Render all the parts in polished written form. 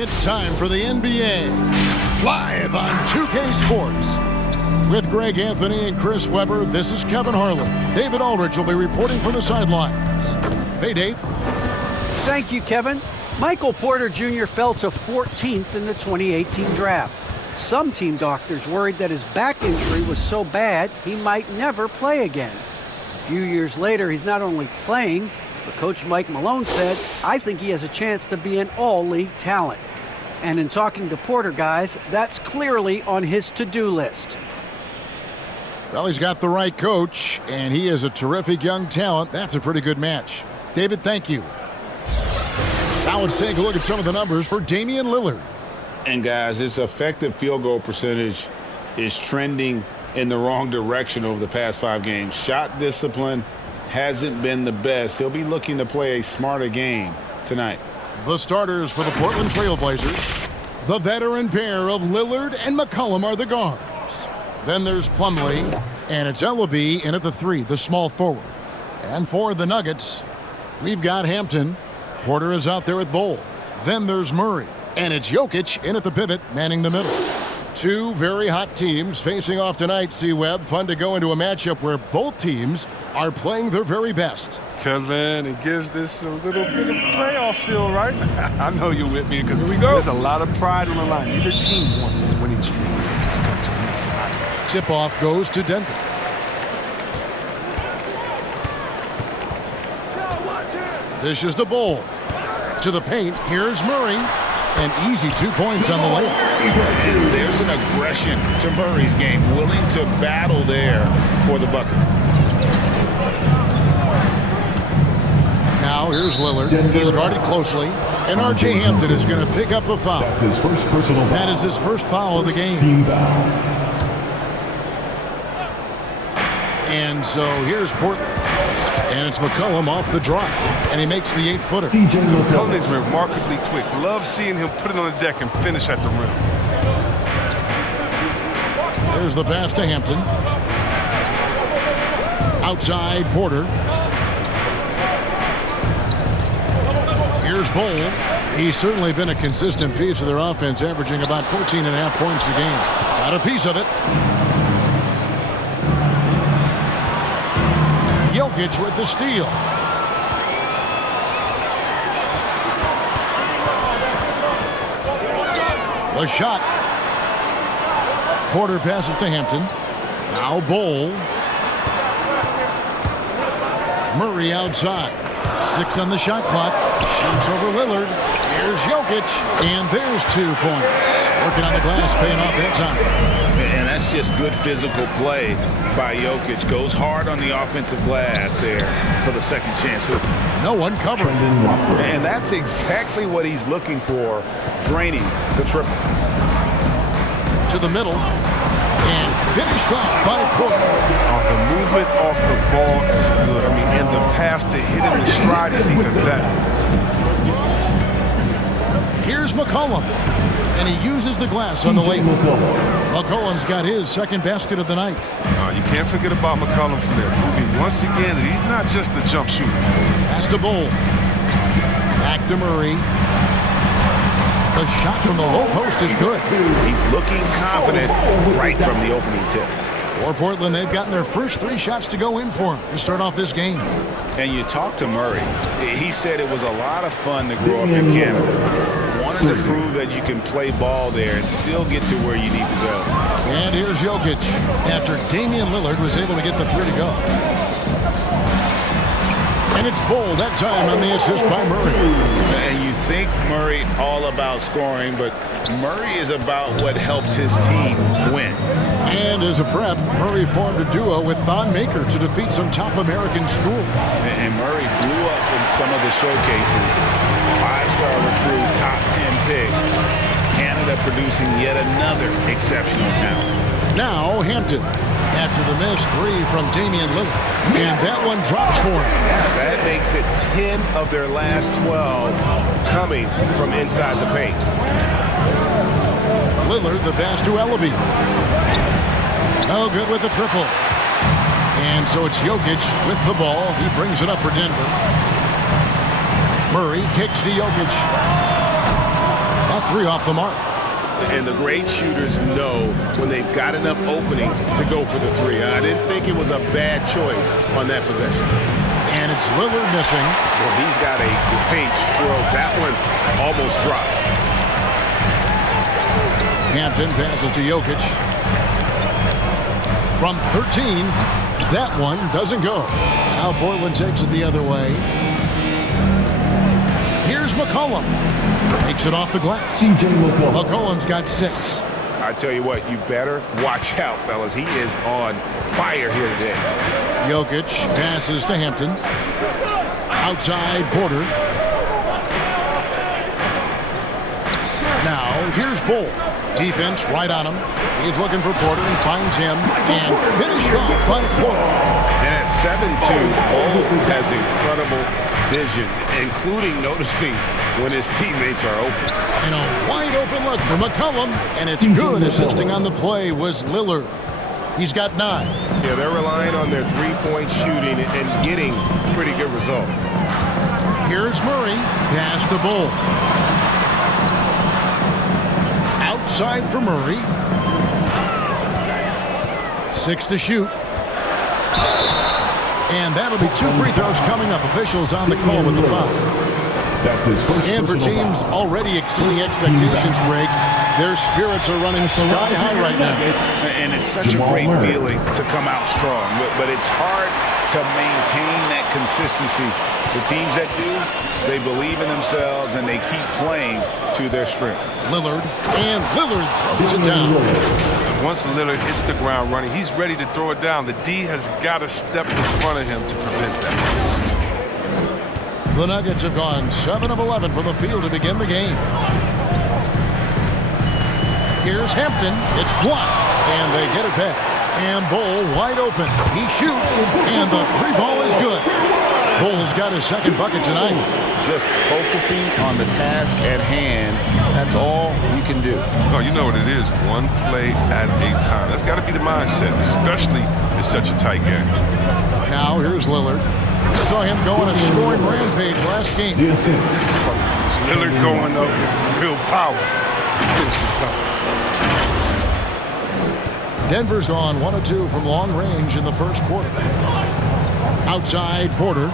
It's time for the NBA, live on 2K Sports. With Greg Anthony and Chris Webber, this is Kevin Harlan. David Aldridge will be reporting from the sidelines. Hey, Dave. Thank you, Kevin. Michael Porter Jr. fell to 14th in the 2018 draft. Some team doctors worried that his back injury was so bad he might never play again. A few years later, he's not only playing, but Coach Mike Malone said, "I think he has a chance to be an all-league talent." And in talking to Porter, guys, that's clearly on his to-do list. Well, he's got the right coach, and he is a terrific young talent. That's a pretty good match. David, thank you. Now let's take a look at some of the numbers for Damian Lillard. And guys, his effective field goal percentage is trending in the wrong direction over the past 5 games. Shot discipline hasn't been the best. He'll be looking to play a smarter game tonight. The starters for the Portland Trail Blazers. The veteran pair of Lillard and McCollum are the guards. Then there's Plumlee, and it's Ellaby in at the 3, the small forward. And for the Nuggets, we've got Hampton. Porter is out there with Bol. Then there's Murray, and it's Jokic in at the pivot, manning the middle. 2 very hot teams facing off tonight, C-Web. Fun to go into a matchup where both teams are playing their very best. Kevin, it gives this a little bit of playoff feel, right? I know you're with me because here we go. There's a lot of pride on the line. Neither team wants its winning streak to come to an end tonight. Tip-off goes to Denver. This is the Bol. To the paint, here's Murray. An easy 2 points on the way. And there's an aggression to Murray's game, willing to battle there for the bucket. Now here's Lillard. He's guarded closely. And RJ Hampton is going to pick up a foul. That's his first personal foul. That is his first foul of the game. Team foul. And so here's Portland. And it's McCollum off the drive. And he makes the 8-footer. McCollum is remarkably quick. Love seeing him put it on the deck and finish at the rim. There's the pass to Hampton. Outside Porter. Here's Bol. He's certainly been a consistent piece of their offense, averaging about 14.5 points a game. Got a piece of it. Jokic with the steal. The shot. Porter passes to Hampton. Now Bol. Murray outside. 6 on the shot clock. Shoots over Lillard. Here's Jokic. And there's 2 points. Working on the glass, paying off that time. And that's just good physical play by Jokic. Goes hard on the offensive glass there for the second chance hoop. No one covering. And that's exactly what he's looking for, draining the triple. To the middle. And finished off by Porter. The movement off the ball is good. I mean, and the pass to hit him in stride is even better. Here's McCollum. And he uses the glass on the way. McCollum's got his second basket of the night. You can't forget about McCollum from there. Proving once again that he's not just a jump shooter. Pass to Bol. Back to Murray. The shot from the low post is good. He's looking confident right from the opening tip. For Portland, they've gotten their first 3 shots to go in for him to start off this game. And you talk to Murray. He said it was a lot of fun to grow up in Canada. Wanted to prove that you can play ball there and still get to where you need to go. And here's Jokic after Damian Lillard was able to get the 3 to go. And it's Bol that time on the assist by Murray. And you think Murray all about scoring, but Murray is about what helps his team win. And as a prep, Murray formed a duo with Thon Maker to defeat some top American schools. And Murray blew up in some of the showcases. 5-star recruit, top 10 pick. Canada producing yet another exceptional talent. Now Hampton. After the missed 3 from Damian Lillard. And that one drops for him. That makes it 10 of their last 12 coming from inside the paint. Lillard, the pass to Ellaby. No good with the triple. And so it's Jokic with the ball. He brings it up for Denver. Murray kicks to Jokic. Up 3 off the mark. And the great shooters know when they've got enough opening to go for the 3. I didn't think it was a bad choice on that possession. And it's Lillard missing. Well, he's got a great stroke. That one almost dropped. Hampton passes to Jokic. From 13, that one doesn't go. Now Portland takes it the other way. Here's McCollum. Takes it off the glass. McCollum's got 6. I tell you what, you better watch out, fellas. He is on fire here today. Jokic passes to Hampton. Outside Porter. Now here's Bull. Defense right on him. He's looking for Porter and finds him and finished off by Porter. And at 7'2", Bull has incredible vision, including noticing when his teammates are open. And a wide open look for McCollum, and it's good. Assisting on the play was Lillard. He's got 9. Yeah, they're relying on their three-point shooting and getting pretty good results. Here's Murray. Pass to Bull. Outside for Murray. 6 to shoot. And that'll be 2 free throws coming up. Officials on the call with the foul. That's his first. And for teams already exceeding expectations, Greg, their spirits are running sky high right now. And it's such a great feeling to come out strong, but it's hard to maintain that consistency. The teams that do, they believe in themselves and they keep playing to their strength. Lillard throws it down. Once Lillard hits the ground running, he's ready to throw it down. The D has got to step in front of him to prevent that. The Nuggets have gone 7 of 11 from the field to begin the game. Here's Hampton. It's blocked, and they get it back. And Bull wide open. He shoots, and the 3 ball is good. Bull's got his second bucket tonight. Just focusing on the task at hand, that's all you can do. Oh, you know what it is. One play at a time. That's got to be the mindset, especially in such a tight game. Now here's Lillard. We saw him go on a scoring rampage last game. Lillard going up with some real power. Denver's gone 1 of 2 from long range in the first quarter. Outside Porter.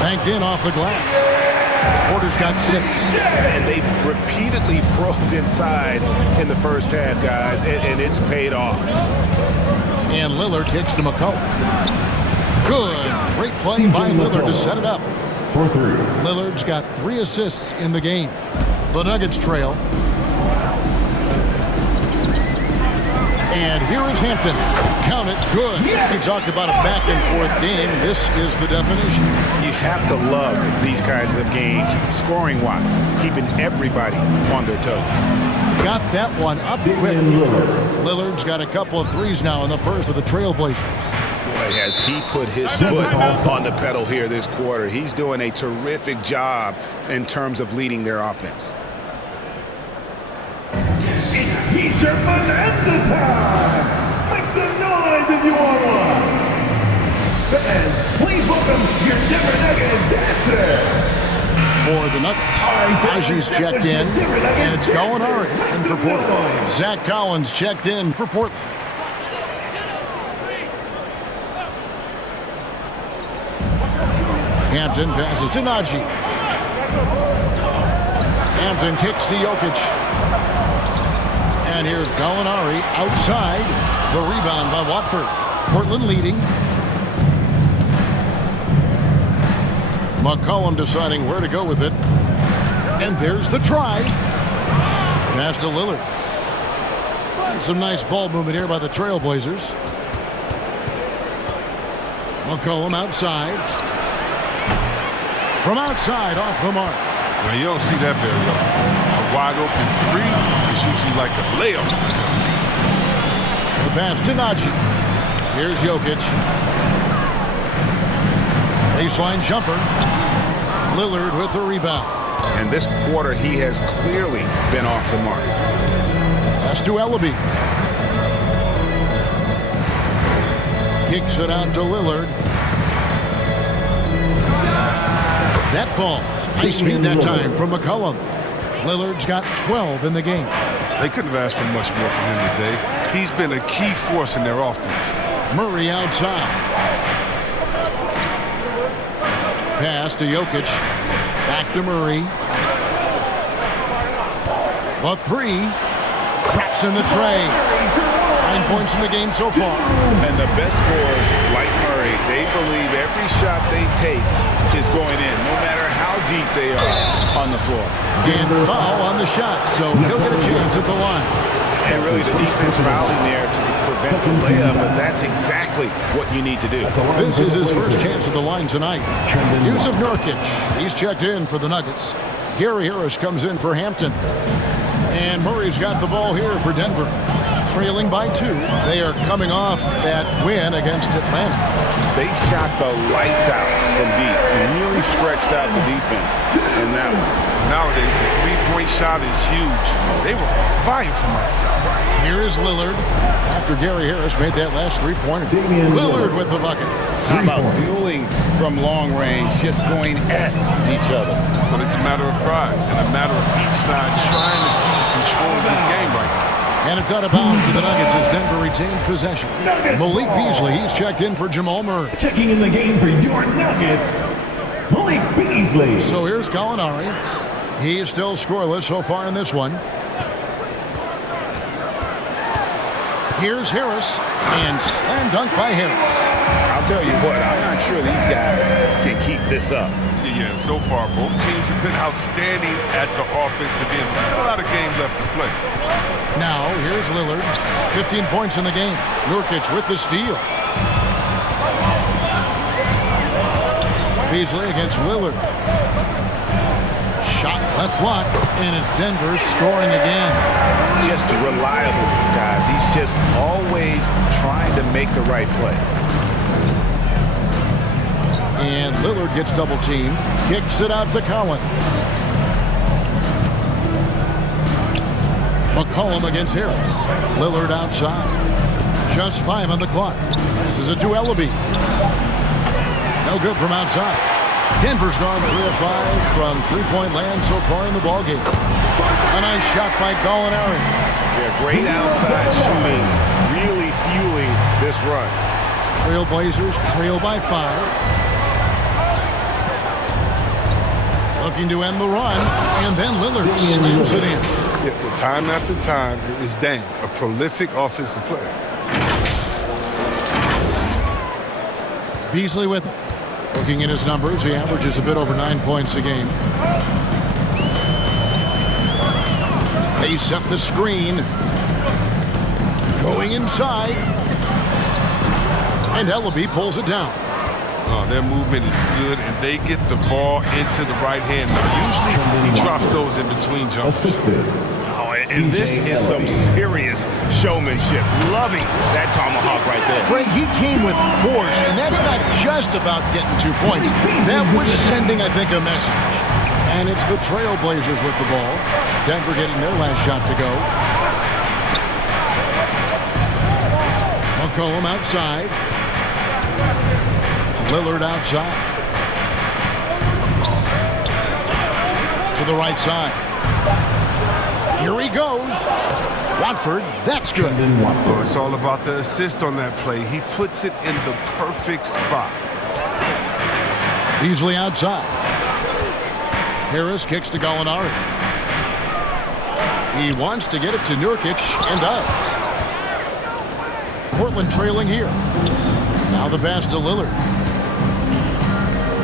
Banked in off the glass. Porter's got 6. And they've repeatedly probed inside in the first half, guys, and it's paid off. And Lillard kicks to McCollum. Good. Great play by Lillard to set it up. For 3. Lillard's got 3 assists in the game. The Nuggets trail. And here is Hampton. Count it. Good. We talked about a back-and-forth game. This is the definition. You have to love these kinds of games, scoring-wise, keeping everybody on their toes. Got that one up quick. Lillard's got a couple of threes now in the first with the Trailblazers. Boy, has he put his foot on the pedal here this quarter. He's doing a terrific job in terms of leading their offense. It's T-shirt bonanza time! Make some noise if you want one! Fans, please welcome your Denver Nuggets dancer! For the Nuggets, Aji's checked in, and it's Gallinari in for Portland. Zach Collins checked in for Portland. Hampton passes to Najee. Hampton kicks to Jokic. And here's Gallinari outside. The rebound by Watford. Portland leading. McCollum deciding where to go with it. And there's the try. Pass to Lillard. Some nice ball movement here by the Trailblazers. McCollum outside. From outside, off the mark. Well, you don't see that very often. A wide open 3 is usually like a layup for him. The pass to Najee. Here's Jokic. Baseline jumper. Lillard with the rebound. And this quarter, he has clearly been off the mark. Pass to Ellaby. Kicks it out to Lillard. That falls. Nice feed that time from McCollum. Lillard's got 12 in the game. They couldn't have asked for much more from him today. He's been a key force in their offense. Murray outside. Pass to Jokic. Back to Murray. The three. Traps in the tray. 9 points in the game so far. And the best scorers, like Murray, they believe every shot they take is going in, no matter how deep they are on the floor. And foul on the shot, so he'll get a chance at the line. And really the defense fouling there to prevent the layup, but that's exactly what you need to do. This is his first chance at the line tonight. Yusuf Nurkic, he's checked in for the Nuggets. Gary Harris comes in for Hampton. And Murray's got the ball here for Denver. Trailing by 2. They are coming off that win against Atlanta. They shot the lights out from deep and really stretched out the defense in that one. Nowadays, the three-point shot is huge. They were fire from outside. Here is Lillard after Gary Harris made that last three-pointer. Lillard with the bucket. How about dueling from long range, just going at each other? Well, it's a matter of pride and a matter of each side trying to seize control of this game right now. And it's out of bounds to the Nuggets as Denver retains possession. Malik Beasley, he's checked in for Jamal Murray. Checking in the game for your Nuggets, Malik Beasley. So here's Gallinari. He's still scoreless so far in this one. Here's Harris, and slam dunk by Harris. I'll tell you what, I'm not sure these guys can keep this up. Yeah, so far both teams have been outstanding at the offensive end. A lot of game left to play. Now, here's Lillard. 15 points in the game. Nurkic with the steal. Beasley against Lillard. Shot left block, and it's Denver scoring again. Just reliable, guys. He's just always trying to make the right play. And Lillard gets double teamed. Kicks it out to Collins. McCollum against Harris. Lillard outside. Just 5 on the clock. This is a Ellaby. No good from outside. Denver's gone 3 of 5 from three-point land so far in the ballgame. A nice shot by Gallinari. Yeah, great outside shooting, really fueling this run. Trailblazers trail by 5. Looking to end the run, and then Lillard slams it in. Yeah, time after time, it's dang, a prolific offensive player. Beasley with it. Looking at his numbers, he averages a bit over 9 points a game. They set the screen. Going inside. And Ellaby pulls it down. Their movement is good, and they get the ball into the right hand. Usually, he drops those in between jumps. And this is some serious showmanship. Loving that tomahawk right there. Greg, he came with force, and that's not just about getting 2 points. That was sending, I think, a message. And it's the Trailblazers with the ball. Denver getting their last shot to go. McCollum outside. Lillard outside. To the right side. Here he goes. Watford, that's good. Oh, it's all about the assist on that play. He puts it in the perfect spot. Beasley outside. Harris kicks to Gallinari. He wants to get it to Nurkic and does. Portland trailing here. Now the pass to Lillard.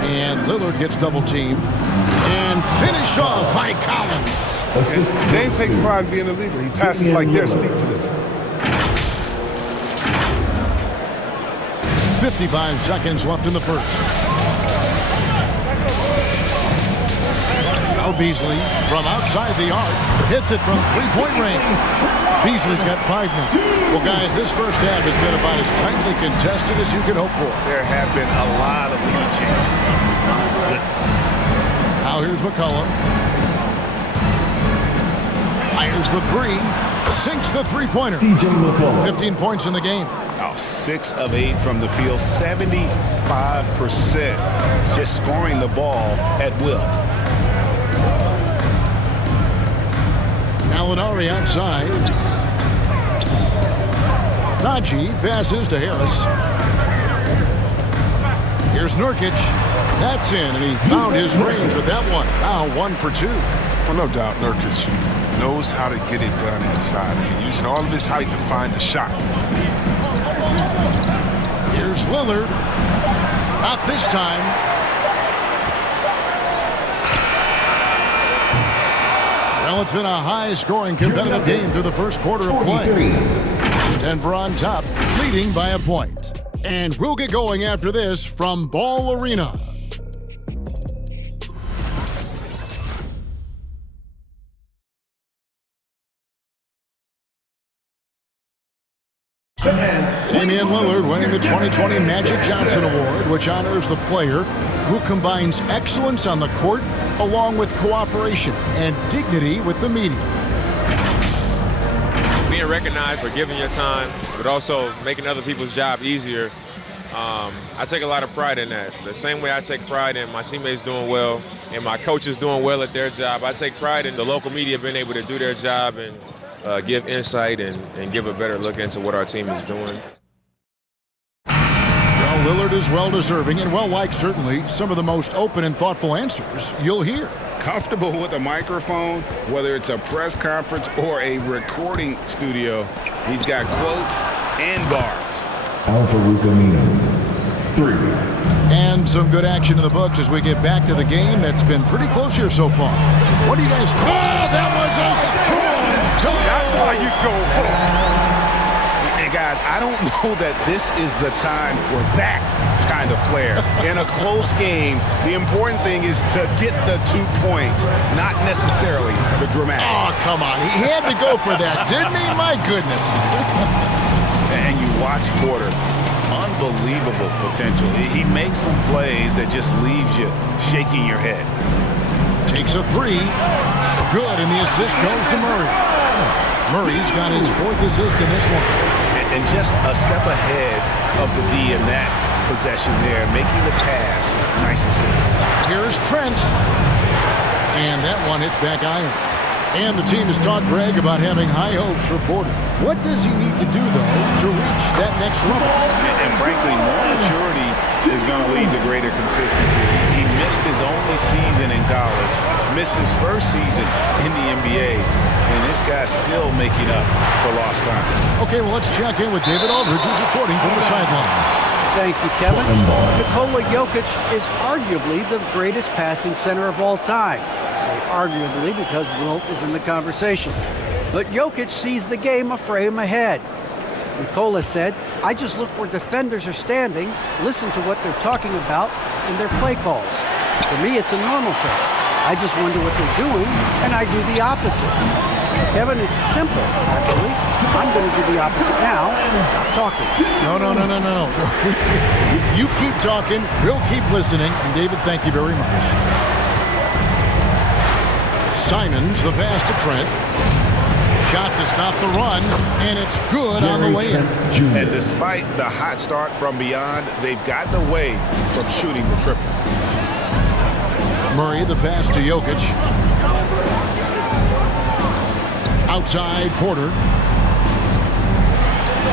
And Lillard gets double teamed. And finished off by Collins. Dame takes pride in being a leader. He passes like this. Speak to this. 55 seconds left in the first. Now Beasley from outside the arc hits it from three-point range. Beasley's got 5 now. Well, guys, this first half has been about as tightly contested as you can hope for. There have been a lot of lead changes. Goodness. Now here's McCollum. Fires the 3. Sinks the three-pointer. 15 points in the game. Oh, Wow, 6 of 8 from the field, 75%. Just scoring the ball at will. Molinari outside. Najee passes to Harris. Here's Nurkic. That's in, and he found his range with that one. Now 1 for 2. Well, no doubt Nurkic knows how to get it done inside. I mean, using all of his height to find the shot. Here's Lillard. Not this time. Well, it's been a high-scoring competitive game through the first quarter of play. Denver on top, leading by a point. And we'll get going after this from Ball Arena. Damian Lillard winning the 2020 Magic Johnson Award, which honors the player who combines excellence on the court along with cooperation and dignity with the media. Being recognized for giving your time, but also making other people's job easier, I take a lot of pride in that. The same way I take pride in my teammates doing well and my coaches doing well at their job, I take pride in the local media being able to do their job and give insight and give a better look into what our team is doing. Well, Lillard is well-deserving and well-liked, certainly. Some of the most open and thoughtful answers you'll hear. Comfortable with a microphone, whether it's a press conference or a recording studio. He's got quotes and bars. Alpha Rukamino, 3. And some good action in the books as we get back to the game that's been pretty close here so far. What do you guys think? Oh, that was a strong goal! That's how you go home. Hey, guys, I don't know that this is the time for that kind of flair. In a close game, the important thing is to get the 2 points, not necessarily the dramatics. Oh, come on. He had to go for that, didn't he? My goodness. And you watch Porter. Unbelievable potential. He makes some plays that just leaves you shaking your head. Takes a 3. Good, and the assist goes to Murray. Murray's got his 4th assist in this one. And just a step ahead of the D in that possession there, making the pass. Nice assist. Here's Trent. And that one hits back iron. And the team has talked Greg about having high hopes for Porter. What does he need to do, though, to reach that next level? And frankly, more maturity is going to lead to greater consistency. He missed his only season in college, missed his first season in the NBA, and this guy's still making up for lost time. Okay, well, let's check in with David Aldridge, who's reporting from the sideline. Thank you, Kevin. Nikola Jokic is arguably the greatest passing center of all time. I say arguably because Wilt is in the conversation. But Jokic sees the game a frame ahead. Nikola said, I just look where defenders are standing, listen to what they're talking about, and their play calls. For me, it's a normal thing. I just wonder what they're doing, and I do the opposite. Kevin, it's simple, actually. I'm going to do the opposite now and stop talking. No. You keep talking, we'll keep listening, and David, thank you very much. Simons, the pass to Trent. Shot to stop the run, and it's good on the way in. And despite the hot start from beyond, they've gotten away from shooting the triple. Murray, the pass to Jokic. Outside, Porter.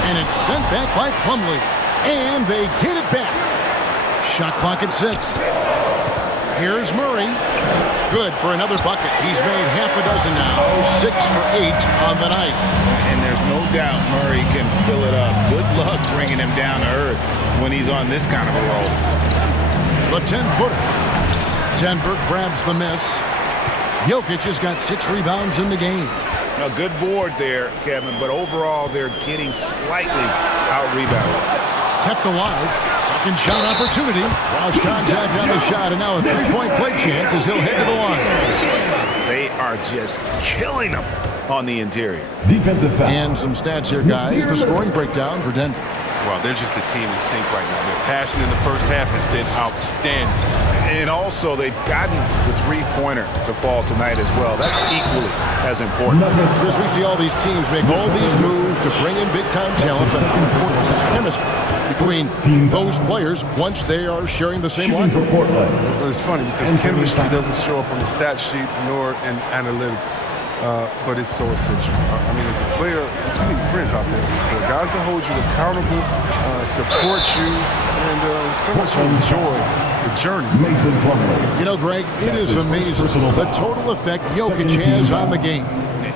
And it's sent back by Plumlee. And they get it back. Shot clock at 6. Here's Murray. Good for another bucket. He's made half a dozen now. 6 for 8 on the night. And there's no doubt Murray can fill it up. Good luck bringing him down to earth when he's on this kind of a roll. The 10-footer. Denver grabs the miss. Jokic has got 6 rebounds in the game. A good board there, Kevin, but overall they're getting slightly out-rebounded. Kept alive. Second shot opportunity. Draws contact on the shot, and now a 3-point play chance as he'll head to the line. They are just killing them on the interior. Defensive foul. And some stats here, guys. The scoring breakdown for Denver. Well, they're just a team in sync right now. Their passing in the first half has been outstanding. And also, they've gotten the three-pointer to fall tonight as well. That's equally as important. As we see all these teams make all these moves to bring in big-time talent, but how important is chemistry between those players once they are sharing the same line? Well, it's funny because chemistry doesn't show up on the stat sheet nor in analytics. But it's so essential. I mean, as a player, you need friends out there. Guys that hold you accountable, support you, and so much you enjoy the journey. You know, Greg, it is amazing the total effect Jokic has on the game.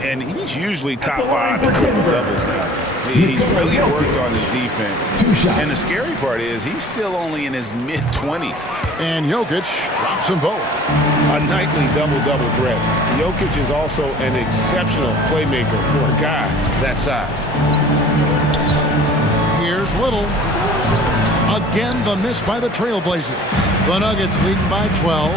And he's usually top 5 in triple doubles now. He's really worked on his defense. And the scary part is he's still only in his mid-20s. And Jokic drops them both. A nightly double-double threat. Jokic is also an exceptional playmaker for a guy that size. Here's Little. Again, the miss by the Trailblazers. The Nuggets leading by 12.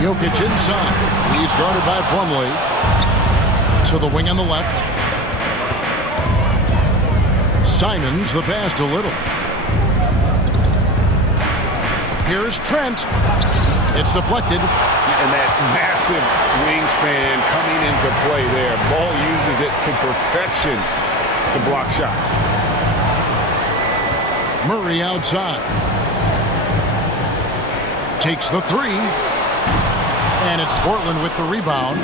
Jokic inside. He's guarded by Plumlee. To the wing on the left. Simons the pass to Little. Here's Trent. It's deflected. And that massive wingspan coming into play there. Ball uses it to perfection to block shots. Murray outside. Takes the three. And it's Portland with the rebound.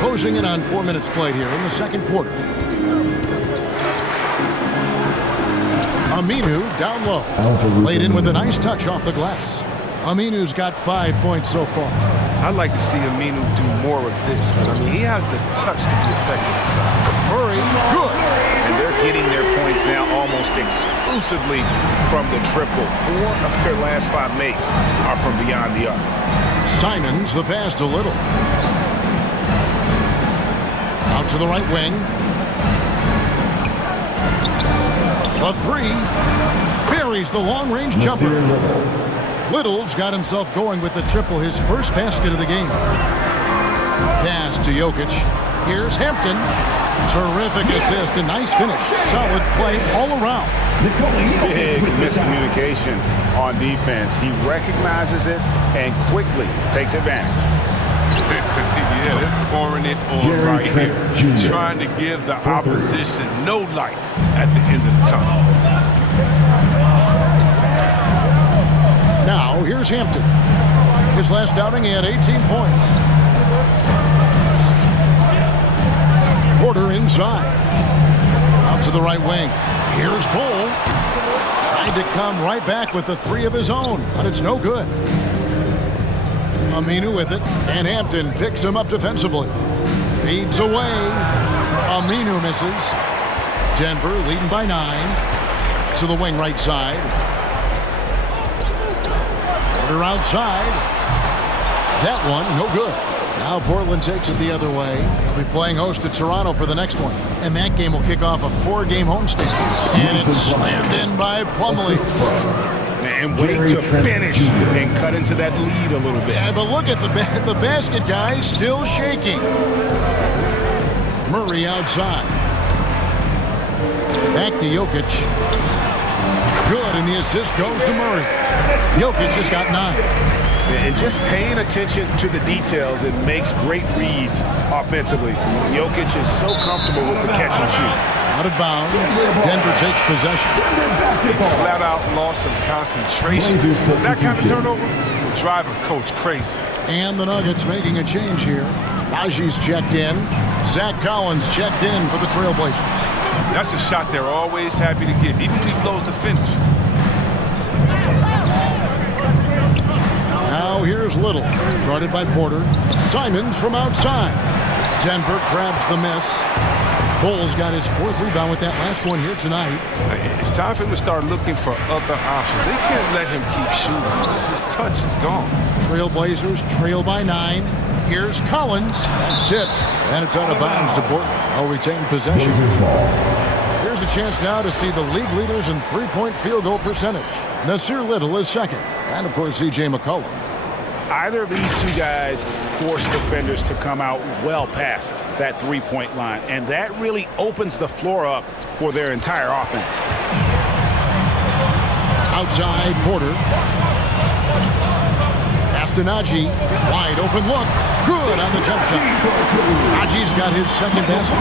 Closing in on 4 minutes played here in the second quarter. Aminu down low. Laid in with a nice touch off the glass. Aminu's got 5 points so far. I'd like to see Aminu do more of this. Because, I mean, he has the touch to be effective inside. Murray, good. And they're getting their points now almost exclusively from the triple. 4 of their last 5 makes are from beyond the arc. Simons the pass to Little. Out to the right wing. The three. Buries the long-range jumper. Little's got himself going with the triple, his first basket of the game. Pass to Jokic. Here's Hampton. Terrific assist, a nice finish. Solid play all around. Big miscommunication on defense. He recognizes it and quickly takes advantage. Yeah, they're pouring it on right here. Trying to give the opposition no light at the end of the tunnel. Now, here's Hampton. His last outing, he had 18 points. Porter inside. Out to the right wing. Here's Bull. Tried to come right back with the three of his own, but it's no good. Aminu with it, and Hampton picks him up defensively. Feeds away. Aminu misses. Denver leading by 9. To the wing right side. Porter outside. That one, no good. Now Portland takes it the other way. They'll be playing host to Toronto for the next one. And that game will kick off a 4-game homestand. And it's slammed in by Plumlee. And wait to finish and cut into that lead a little bit. Yeah, but look at the basket, guys, still shaking. Murray outside. Back to Jokic. Good, and the assist goes to Murray. Jokic just got 9. And just paying attention to the details, it makes great reads offensively. Jokic is so comfortable with the catch and shoot. Out of bounds. Denver takes possession. Flat-out loss of concentration. That kind of turnover will drive a coach crazy. And the Nuggets making a change here. Najee's checked in. Zach Collins checked in for the Trailblazers. That's a shot they're always happy to get, even when he blows the finish. Now here's Little, guarded by Porter. Simons from outside. Denver grabs the miss. Bulls got his 4th rebound with that last one here tonight. It's time for him to start looking for other options. They can't let him keep shooting. His touch is gone. Trailblazers trail by 9. Here's Collins. That's tipped. And it's out of bounds to Portland. I'll retain possession. Here's a chance now to see the league leaders in three-point field goal percentage. Nasir Little is second. And, of course, C.J. McCollum. Either of these two guys force defenders to come out well past that three-point line, and that really opens the floor up for their entire offense. Outside, Porter. Pass to Najee. Wide open look. Good on the jump shot. Najee's got his second basket.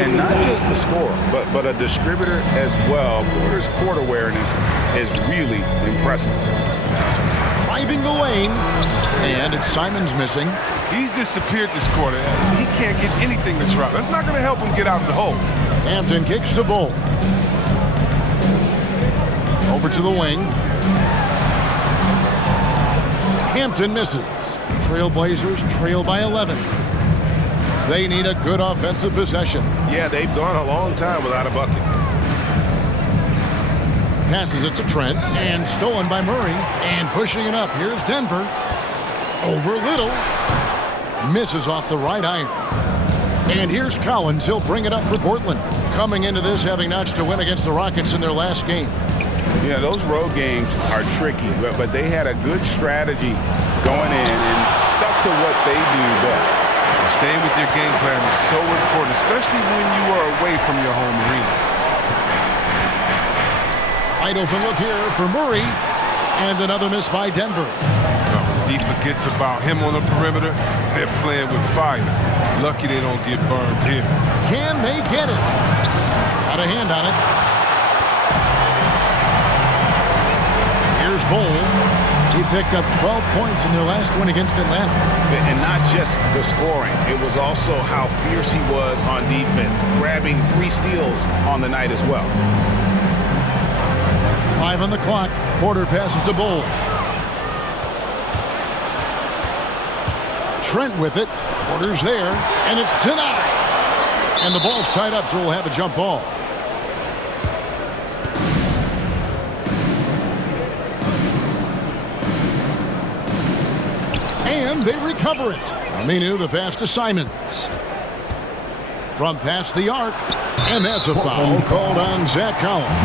And not just a scorer, but a distributor as well. Porter's court awareness is really impressive. Driving the lane. And it's Simon's missing. He's disappeared this quarter. He can't get anything to drop. That's not going to help him get out of the hole. Hampton kicks to Bull. Over to the wing. Hampton misses. Trailblazers trail by 11. They need a good offensive possession. Yeah, they've gone a long time without a bucket. Passes it to Trent, and stolen by Murray. And pushing it up. Here's Denver. Over Little. Misses off the right iron. And here's Collins. He'll bring it up for Portland. Coming into this having notched a win against the Rockets in their last game. Yeah, those road games are tricky, but they had a good strategy going in and stuck to what they do best. Staying with your game plan is so important, especially when you are away from your home arena. Wide open look here for Murray. And another miss by Denver. When D forgets about him on the perimeter, they're playing with fire. Lucky they don't get burned here. Can they get it? Got a hand on it. Here's Bull. He picked up 12 points in their last win against Atlanta. And not just the scoring. It was also how fierce he was on defense, grabbing 3 steals on the night as well. 5 on the clock. Porter passes to Bull. Trent with it. Porter's there, and it's denied. And the ball's tied up, so we'll have a jump ball. And they recover it. Aminu, the pass to Simons. From past the arc, and that's a foul called on Zach Collins.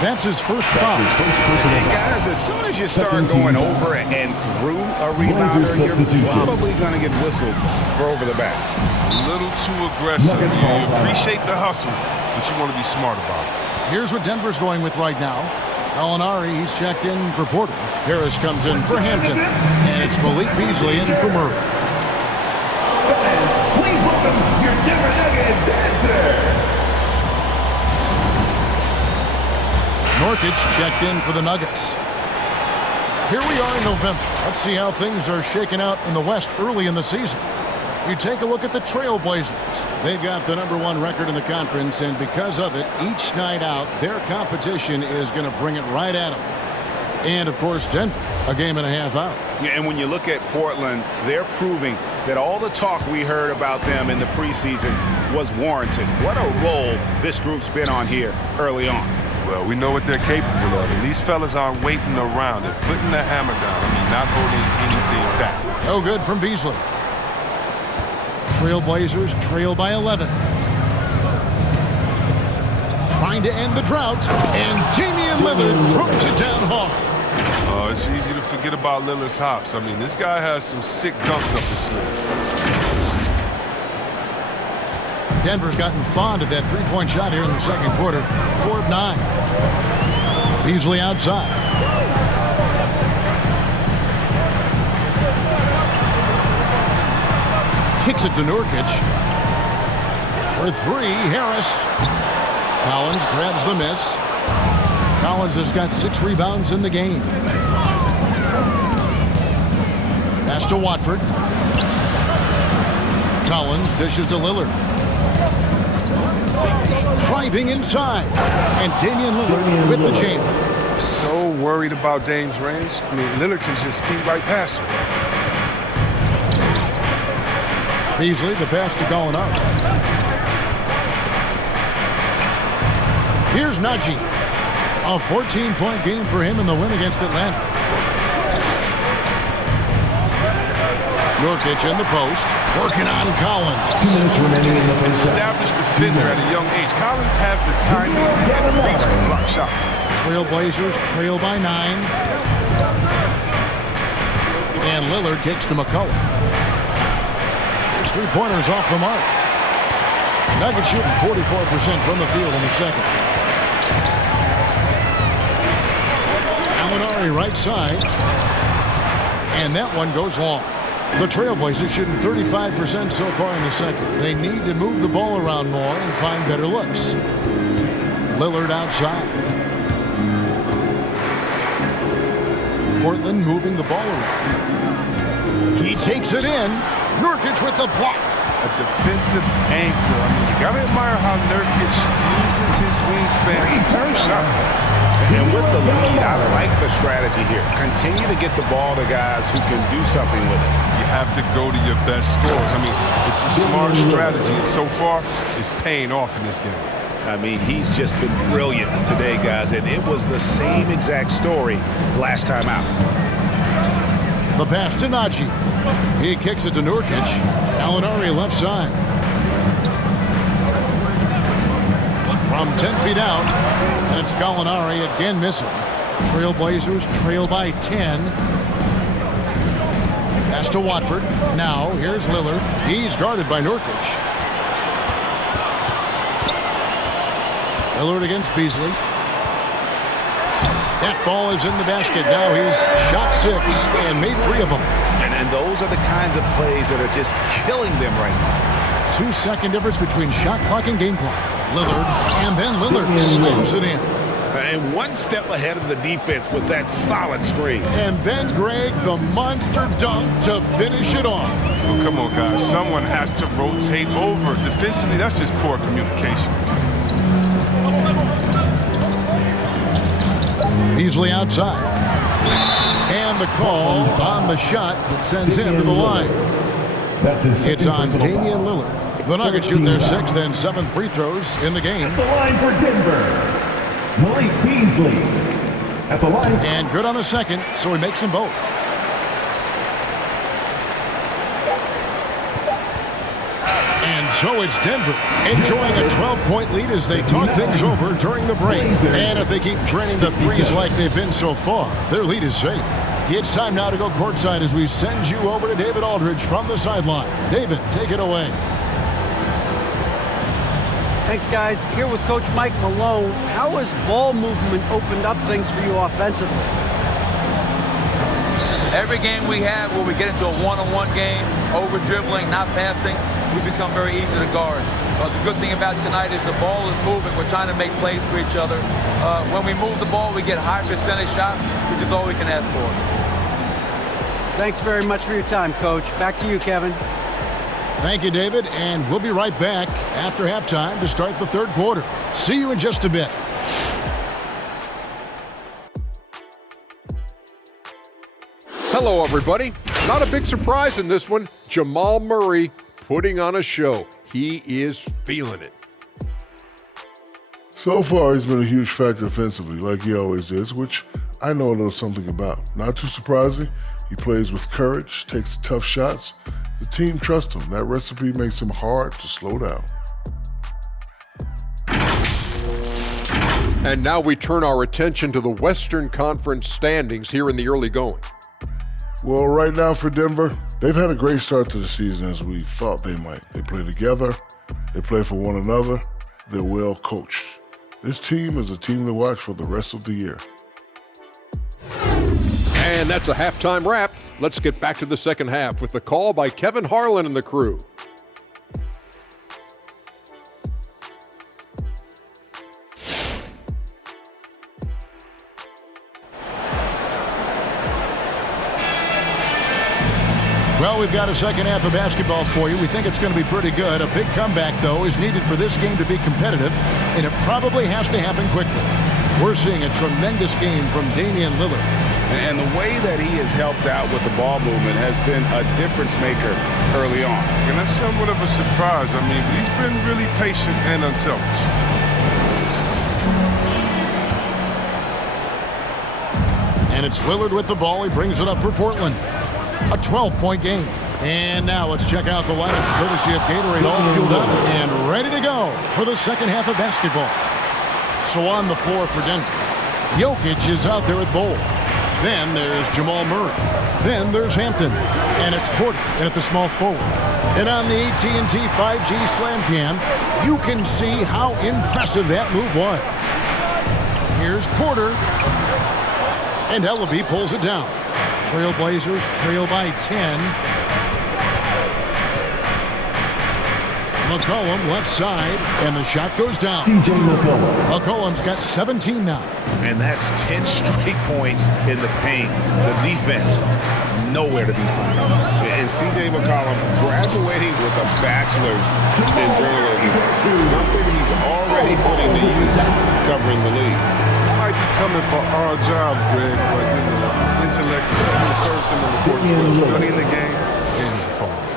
That's his first foul. Hey guys, as soon as you start going over and through a rebounder, you're probably going to get whistled for over the back. A little too aggressive. You appreciate the hustle, but you want to be smart about it. Here's what Denver's going with right now. Alinari, he's checked in for Porter. Harris comes in for Hampton. And it's Malik Beasley in for Murray. Please welcome your Denver Nuggets dancer. Norkic checked in for the Nuggets. Here we are in November. Let's see how things are shaking out in the West early in the season. You take a look at the Trailblazers. They've got the #1 record in the conference, and because of it, each night out, their competition is going to bring it right at them. And, of course, Denver, a game and a half out. Yeah, and when you look at Portland, they're proving that all the talk we heard about them in the preseason was warranted. What a role this group's been on here early on. Well, we know what they're capable of, and these fellas aren't waiting around. They're putting the hammer down. Not holding anything back. No good from Beasley. Trailblazers trail by 11. Trying to end the drought, and Damian Lillard throws it down hard. It's easy to forget about Lillard's hops. I mean, this guy has some sick dunks up his sleeve. Denver's gotten fond of that three-point shot here in the second quarter. 4 of 9. Beasley outside. Kicks it to Nurkic. For 3, Harris. Collins grabs the miss. Collins has got 6 rebounds in the game. Pass to Watford. Collins dishes to Lillard. Driving inside. And Damian Lillard with the jam. So worried about Dame's range. I mean, Lillard can just speed right past him. Beasley, the pass to Gallinari. Here's Najee. A 14-point game for him in the win against Atlanta. Nurkic in the post, working on Collins. 2 minutes remaining in the An established defender at a young age. Collins has the timing and the reach to block shots. Trailblazers trail by 9. And Lillard kicks to McCullough. His three-pointers off the mark. Nuggets shooting 44% from the field in the second. Gallinari right side. And that one goes long. The Trailblazers shooting 35% so far in the second. They need to move the ball around more and find better looks. Lillard outside. Portland moving the ball around. He takes it in. Nurkic with the block. A defensive anchor. I mean, you got to admire how Nurkic uses his wingspan to turn shots back. And with the lead, I like the strategy here. Continue to get the ball to guys who can do something with it. You have to go to your best scores. I mean, it's a smart strategy, and so far, it's paying off in this game. I mean, he's just been brilliant today, guys, and it was the same exact story last time out. The pass to Najee. He kicks it to Nurkic. Gallinari left side. From 10 feet out, and it's Gallinari again missing. Trailblazers trail by 10. Pass to Watford. Now, here's Lillard. He's guarded by Nurkic. Lillard against Beasley. That ball is in the basket. Now he's shot 6 and made 3 of them. And those are the kinds of plays that are just killing them right now. 2-second difference between shot clock and game clock. Lillard, and then Lillard slams it in. And one step ahead of the defense with that solid screen. And then Greg, the monster dunk to finish it off. Well, come on, guys. Someone has to rotate over. Defensively, that's just poor communication. Beasley outside. And the call on the shot that sends him to the line. It's on Damian Lillard. The Nuggets shoot their 6th and 7th free throws in the game. At the line for Denver, Malik Beasley. At the line. And good on the second, so he makes them both. And so it's Denver enjoying a 12-point lead as they talk things over during the break. And if they keep draining the threes like they've been so far, their lead is safe. It's time now to go courtside as we send you over to David Aldridge from the sideline. David, take it away. Thanks, guys. Here with Coach Mike Malone. How has ball movement opened up things for you offensively? Every game we have where we get into a one-on-one game, over-dribbling, not passing, we become very easy to guard. The good thing about tonight is the ball is moving. We're trying to make plays for each other. When we move the ball, we get high percentage shots, which is all we can ask for. Thanks very much for your time, Coach. Back to you, Kevin. Thank you, David, and we'll be right back after halftime to start the third quarter. See you in just a bit. Hello, everybody. Not a big surprise in this one. Jamal Murray putting on a show. He is feeling it. So far, he's been a huge factor offensively, like he always is, which I know a little something about. Not too surprising. He plays with courage, takes tough shots. The team trusts him. That recipe makes him hard to slow down. And now we turn our attention to the Western Conference standings here in the early going. Well, right now for Denver, they've had a great start to the season as we thought they might. They play together, they play for one another, they're well coached. This team is a team to watch for the rest of the year. And that's a halftime wrap. Let's get back to the second half with the call by Kevin Harlan and the crew. Well, we've got a second half of basketball for you. We think it's going to be pretty good. A big comeback, though, is needed for this game to be competitive, and it probably has to happen quickly. We're seeing a tremendous game from Damian Lillard. And the way that he has helped out with the ball movement has been a difference maker early on. And that's somewhat of a surprise. I mean, he's been really patient and unselfish. And it's Lillard with the ball. He brings it up for Portland. A 12-point game. And now let's check out the lineups courtesy of Gatorade, all fueled up and ready to go for the second half of basketball. So on the floor for Denver, Jokic is out there at Bowl. Then there's Jamal Murray. Then there's Hampton. And it's Porter at the small forward. And on the AT&T 5G Slam Cam, you can see how impressive that move was. Here's Porter. And Ellaby pulls it down. Trailblazers trail by 10. McCollum left side, and the shot goes down. McCollum's got 17 now. And that's 10 straight points in the paint. The defense, nowhere to be found. And C.J. McCollum graduating with a bachelor's in journalism, something he's already putting to use covering the league. He might be coming for our jobs, Greg, but his intellect is something that serves him on the court as well. Studying the game and his opponents.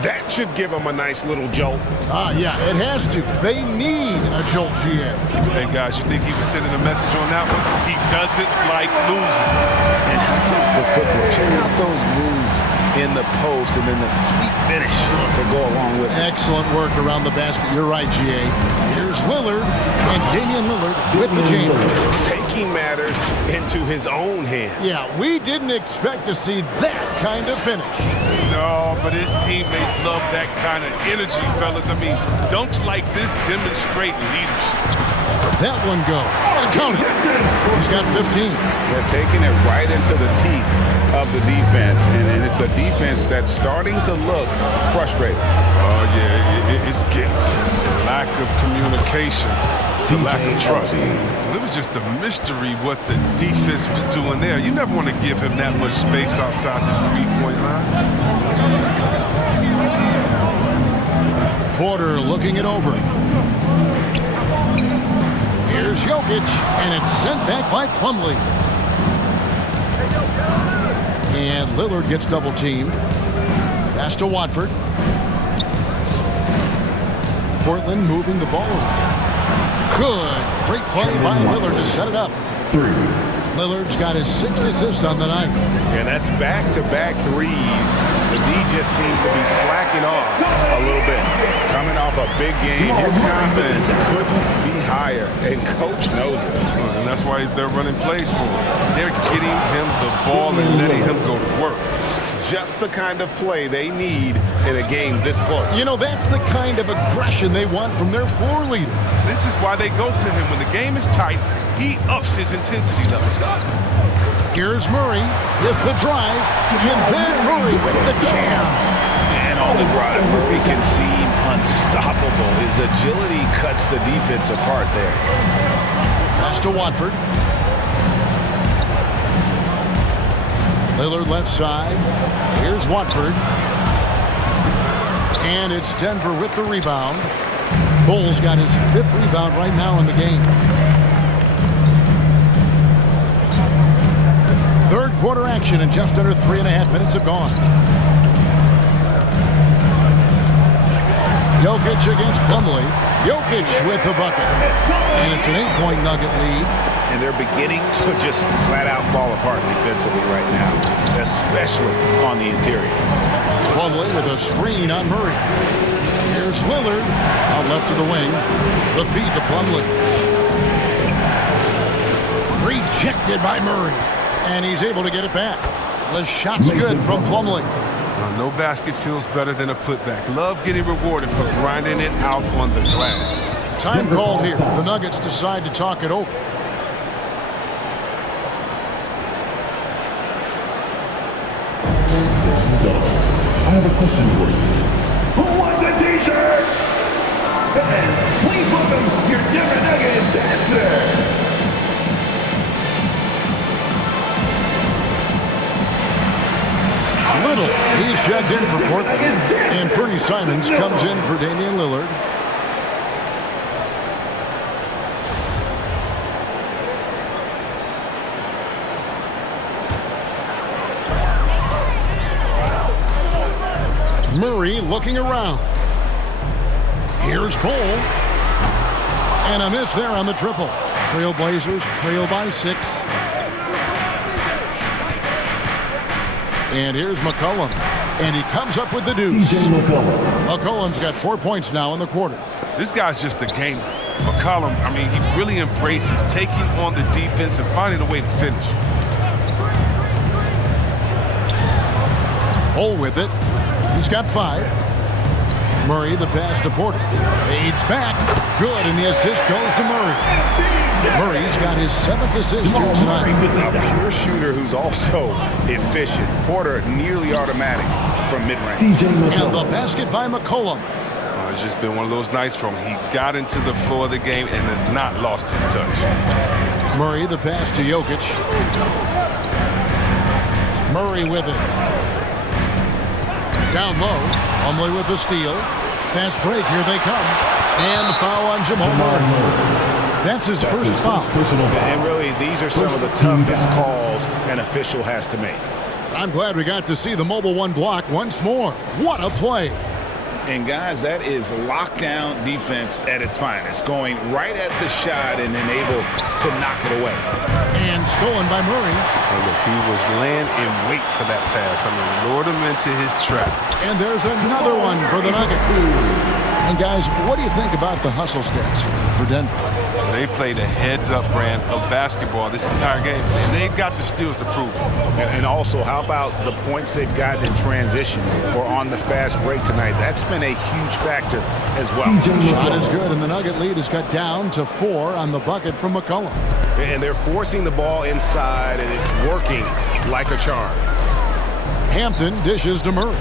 That should give him a nice little jolt. Yeah, it has to. They need a jolt, GM. Hey, guys, you think he was sending a message on that one? He doesn't like losing. And the footwork, check out those moves in the post and then the sweet finish to go along with it. Excellent work around the basket. You're right, GA. Here's Lillard, and Damian Lillard with the jam. Taking matters into his own hands. Yeah, we didn't expect to see that kind of finish. No, but his teammates love that kind of energy, fellas. I mean, dunks like this demonstrate leadership. That one goes. Count it. He's got 15. They're taking it right into the teeth of the defense, and it's a defense that's starting to look frustrated. Oh, yeah, it's getting to the lack of communication, the lack of trust. It was just a mystery what the defense was doing there. You never want to give him that much space outside the three-point line. Porter looking it over. Here's Jokic, and it's sent back by Plumlee. And Lillard gets double-teamed. Pass to Watford. Portland moving the ball around. Good. Great play by Lillard to set it up. Lillard's got his 6th assist on the night. And that's back-to-back threes. The D just seems to be slacking off a little bit. Coming off a big game, his confidence couldn't be higher, and Coach knows it. And that's why they're running plays for him. They're getting him the ball and letting him go to work. Just the kind of play they need in a game this close. You know, that's the kind of aggression they want from their floor leader. This is why they go to him. When the game is tight, he ups his intensity level. Here's Murray with the drive, and then Murray with the jam. And on the drive, Murray can seem unstoppable. His agility cuts the defense apart there. Pass to Watford. Lillard left side. Here's Watford. And it's Denver with the rebound. Bulls got his 5th rebound right now in the game. Third quarter action, and just under 3.5 minutes have gone. Jokic against Plumlee. Jokic with the bucket. And it's an 8-point Nugget lead. And they're beginning to just flat out fall apart defensively right now, especially on the interior. Plumlee with a screen on Murray. Here's Lillard out left of the wing. The feed to Plumlee. Rejected by Murray. And he's able to get it back. The shot's good from Plumlee. No basket feels better than a putback. Love getting rewarded for grinding it out on the glass. Time called here. The Nuggets decide to talk it over. I have a question for you. Who wants a t-shirt? Fans, please welcome your Denver Nuggets dancer. Little, he's checked in for Portland. And Fernie Simons comes in for Damian Lillard. Murray looking around. Here's Bull. And a miss there on the triple. Trailblazers trail by 6. And here's McCollum. And he comes up with the deuce. McCollum's got 4 points now in the quarter. This guy's just a gamer. McCollum, I mean, he really embraces taking on the defense and finding a way to finish. Bull with it. He's got 5. Murray, the pass to Porter. Fades back. Good, and the assist goes to Murray. Murray's got his 7th assist here tonight. A pure shooter who's also efficient. Porter nearly automatic from mid-range. And the basket by McCollum. It's just been one of those nights from he got into the floor of the game and has not lost his touch. Murray, the pass to Jokic. Murray with it. Down low. Plumlee with the steal. Fast break. Here they come. And the foul on Jamal Murray. That's his first foul. And really, these are some of the toughest calls an official has to make. I'm glad we got to see the Mobile One block once more. What a play. And guys, that is lockdown defense at its finest, going right at the shot and then able to knock it away. And stolen by Murray. Oh, look, he was laying in wait for that pass. I mean, lured him into his trap. And there's another one for the Nuggets. And guys, what do you think about the hustle stats here for Denver? They played a heads-up brand of basketball this entire game, and they've got the steals to prove it. And also, how about the points they've gotten in transition or on the fast break tonight? That's been a huge factor as well. Shot is good, and the Nugget lead is cut down to 4 on the bucket from McCollum. And they're forcing the ball inside, and it's working like a charm. Hampton dishes to Murray.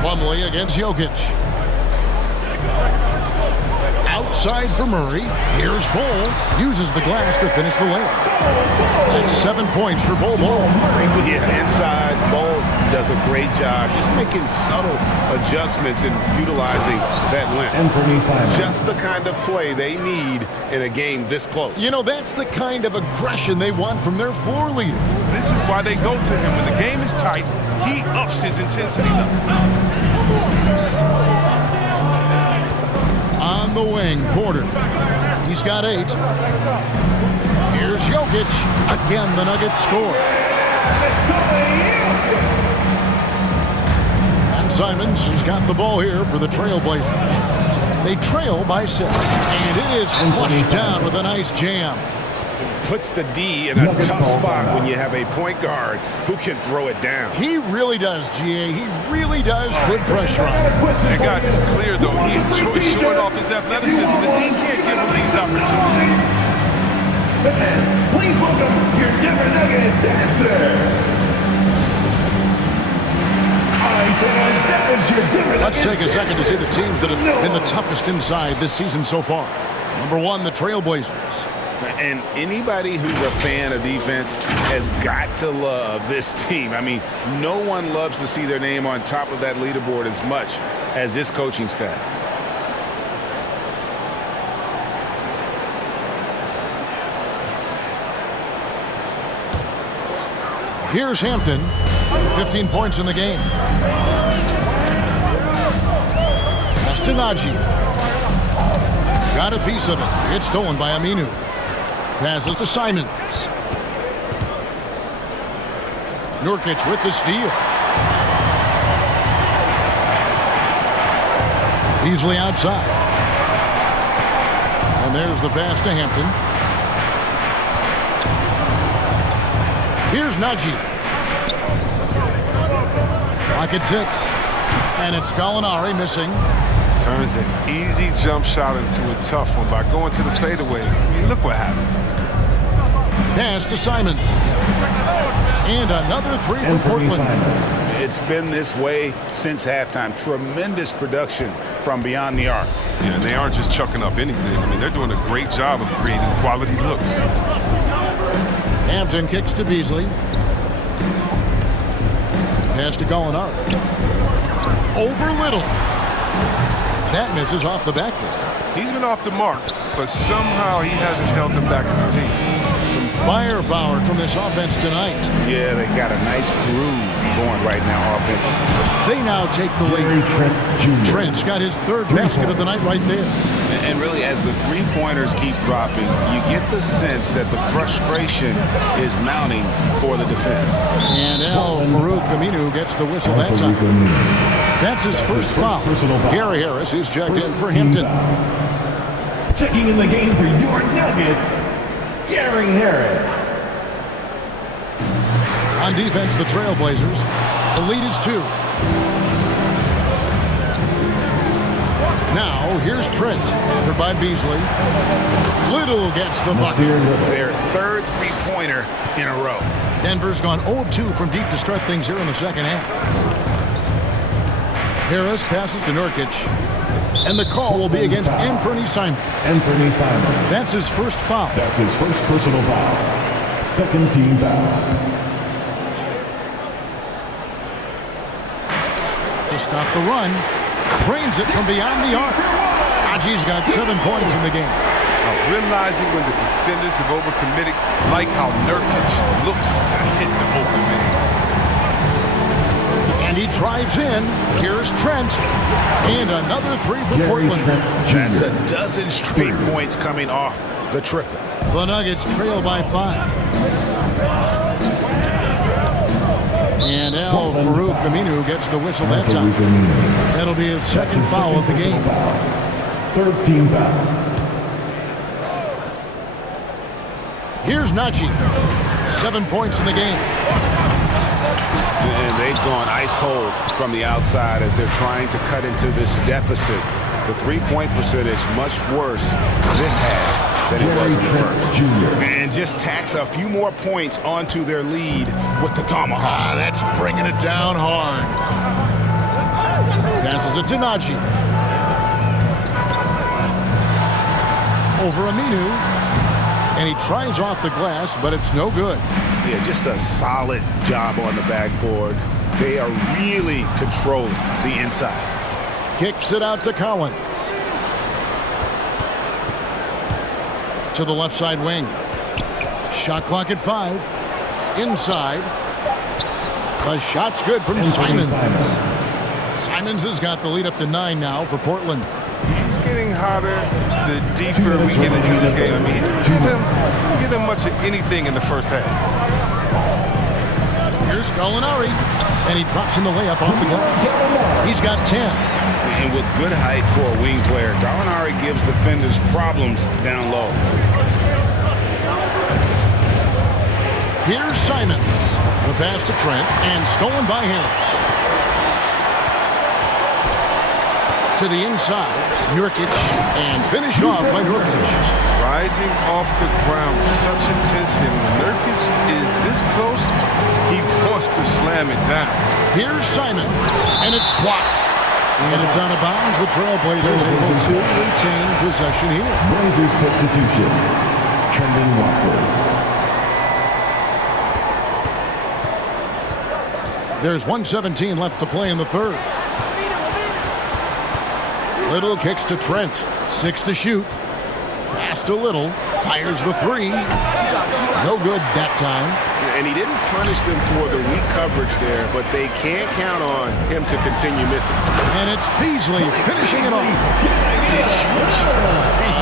Plumlee against Jokic. Outside for Murray. Here's Bol. Uses the glass to finish the layup. That's 7 points for Bol. Yeah, inside, Bol does a great job just making subtle adjustments and utilizing that length. Just the kind of play they need in a game this close. You know, that's the kind of aggression they want from their floor leader. This is why they go to him. When the game is tight, he ups his intensity level. On the wing, Porter. He's got 8. Here's Jokic. Again, the Nuggets score. And Simons has got the ball here for the Trailblazers. They trail by 6. And it is flushed down with a nice jam. Puts the D in a tough spot when you have a point guard who can throw it down. He really does, GA. He really does put pressure on him. And guys, it's clear, though, he enjoys showing off his athleticism. The D can't give him these opportunities. Please welcome your Denver Nuggets dancer. Let's take a second to see the teams that have been the toughest inside this season so far. Number 1, the Trailblazers. And anybody who's a fan of defense has got to love this team. I mean, no one loves to see their name on top of that leaderboard as much as this coaching staff. Here's Hampton, 15 points in the game. Pass to Najee. Got a piece of it. It's stolen by Aminu. Passes to Simons. Nurkic with the steal. Easily outside. And there's the pass to Hampton. Here's Najee. Pocket 6. And it's Gallinari missing. Turns an easy jump shot into a tough one by going to the fadeaway. I mean, look what happened. Pass to Simons. And another 3 for Portland. It's been this way since halftime. Tremendous production from beyond the arc. Yeah, and they aren't just chucking up anything. I mean, they're doing a great job of creating quality looks. Hampton kicks to Beasley. Pass to Gallinari. Over Little. That misses off the backboard. He's been off the mark, but somehow he hasn't held them back as a team. Some firepower from this offense tonight. Yeah, they got a nice groove going right now offensively. They now take the lead. Trent's got his 3rd basket of the night right there. And really, as the three-pointers keep dropping, you get the sense that the frustration is mounting for the defense. And Farouk Aminu gets the whistle that time. That's his first foul. Gary Harris is checked in for Hampton. Checking in the game for your Nuggets, Gary Harris. On defense, the Trailblazers. The lead is 2. Now, here's Trent, covered by Beasley. Little gets the bucket. Their third three-pointer in a row. Denver's gone 0 of 2 from deep to start things here in the second half. Harris passes to Nurkic. And the call will be against Anthony Simon. Anthony Simon. That's his first foul. That's his first personal foul. Second team foul. To stop the run. Drains it from beyond the arc. RJ's got 7 points in the game. Realizing when the defenders have overcommitted, like how Nurkic looks to hit the open man. And he drives in. Here's Trent. And another 3 for Portland. That's a dozen straight points coming off the triple. The Nuggets trail by 5. And Farouk Aminu gets the whistle that time. That'll be his second foul of the game. Third team foul. Here's Najee. 7 points in the game. And they've gone ice cold from the outside as they're trying to cut into this deficit. The three-point percentage much worse this half than it was in the first. And just tacks a few more points onto their lead with the tomahawk. That's bringing it down hard. Passes it to Najee. Over Aminu. And he tries off the glass, but it's no good. Yeah, just a solid job on the backboard. They are really controlling the inside. Kicks it out to Collins. To the left side wing. Shot clock at 5. Inside. The shot's good from Simons. Simons has got the lead up to 9 now for Portland. He's getting hotter the deeper we get into this game. I mean, give him much of anything in the first half. Here's Gallinari, and he drops in the layup off the glass. He's got 10. And with good height for a wing player, Gallinari gives defenders problems down low. Here's Simons. The pass to Trent, and stolen by Harris. To the inside, Nurkic, and finished off by Nurkic. Rising off the ground, such intensity. When Nurkic is this close, he wants to slam it down. Here's Simon, and it's blocked. And it's out of bounds. The Trailblazers able to retain possession here. Blazers substitution. Trending Watford. There's 1:17 left to play in the third. Little kicks to Trent. 6 to shoot. Pass to Little. Fires the 3. No good that time. And he didn't punish them for the weak coverage there, but they can't count on him to continue missing. And it's Beasley finishing it off. Did you see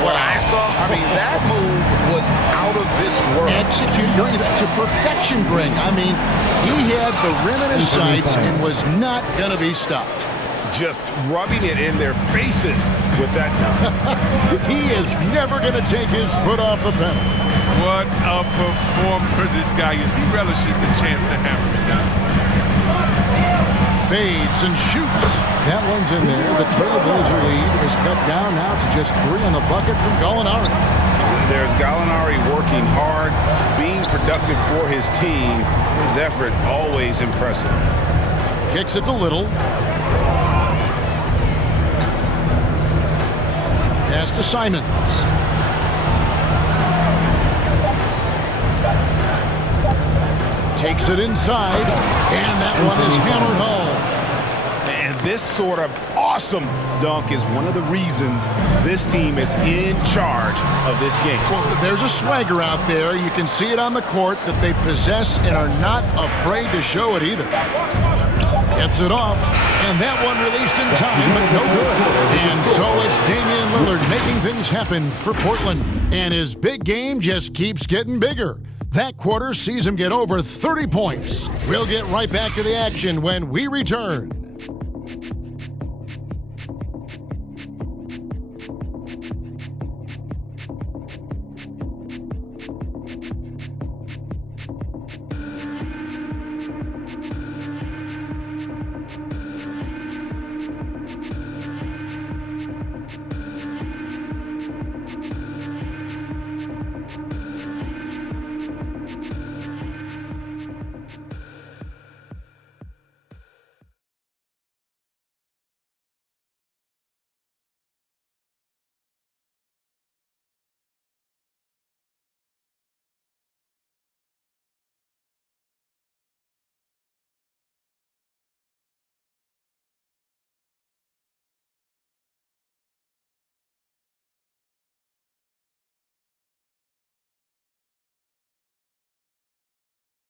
what I saw? I mean, that move was out of this world. Executed to perfection, Greg. I mean, he had the rim in his sights and was not going to be stopped. Just rubbing it in their faces with that dunk. He is never going to take his foot off the pedal. What a performer this guy is. He relishes the chance to hammer it down. Fades and shoots. That one's in there. The Trailblazer lead is cut down now to just 3 on the bucket from Gallinari. There's Gallinari working hard, being productive for his team. His effort always impressive. Kicks it to Little. Pass to Simons. Takes it inside, and that one is hammered home. And this sort of awesome dunk is one of the reasons this team is in charge of this game. Well, there's a swagger out there. You can see it on the court that they possess and are not afraid to show it either. Gets it off, and that one released in time, but no good. And so it's Damian Lillard making things happen for Portland. And his big game just keeps getting bigger. That quarter sees him get over 30 points. We'll get right back to the action when we return.